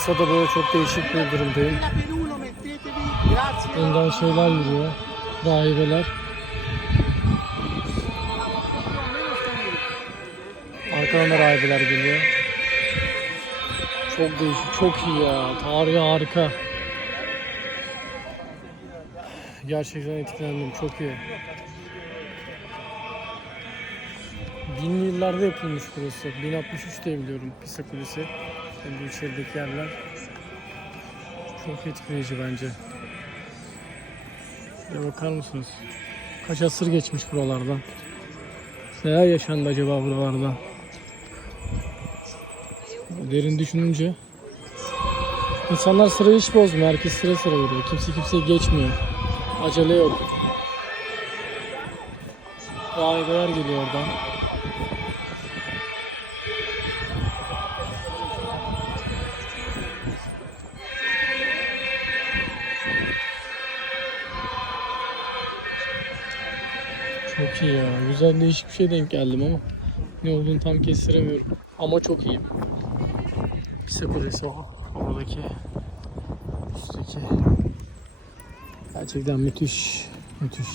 Pisa'da böyle çok değişik bir durumdayım. Önden şeyler yürüyor. Rahibeler. Arkadan da rahibeler geliyor. Çok değişik, çok iyi ya. Tarihi harika. Gerçekten etkilendim, çok iyi. Binli yıllarda yapılmış burası. 1063 diye biliyorum Pisa Kulesi. Bu içerideki yerler. Çok etkileyici bence. Ya bakar mısınız? Kaç asır geçmiş buralardan. Neler yaşandı acaba buralarda? Derin düşününce. İnsanlar sırayı hiç bozmuyor. Herkes sıra sıra yürüyor. Kimse kimseyi geçmiyor. Acele yok. Rahibeler geliyor oradan. Çok iyi ya. Güzel değişik bir şey denk geldim ama ne olduğunu tam kestiremiyorum. Ama çok iyi. Pisa Kulesi o. Oradaki üstteki. Gerçekten müthiş. Müthiş.